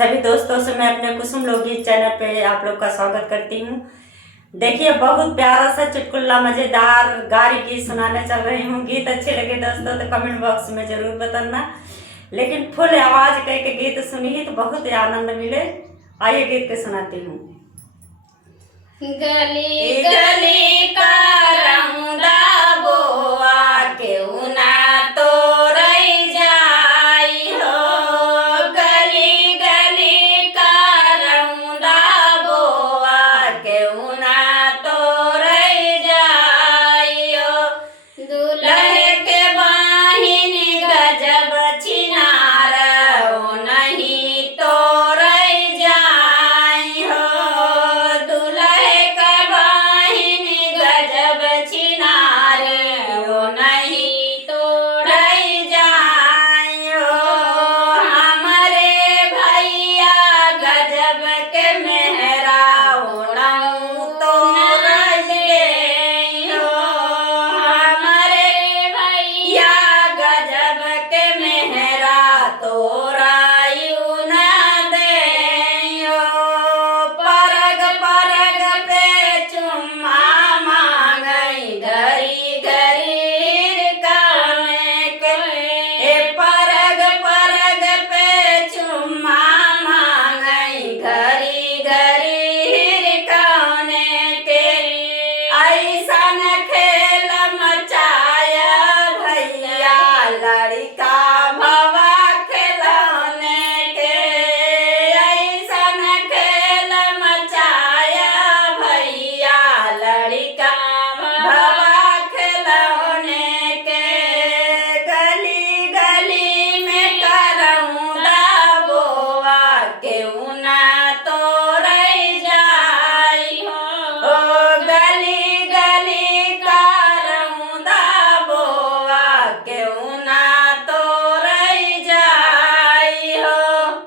सभी दोस्तों से मैं अपने कुसुम लोकगीत चैनल पे आप लोग का स्वागत करती हूँ। देखिए, बहुत प्यारा सा चुटकुला मज़ेदार गारी गीत सुनाने चल रही हूँ। गीत अच्छे लगे दोस्तों तो कमेंट बॉक्स में ज़रूर बताना, लेकिन फुल आवाज़ कह के गीत सुनिए तो बहुत ही आनंद मिले। आइए गीत के सुनाती हूँ। गली गली का रंगदा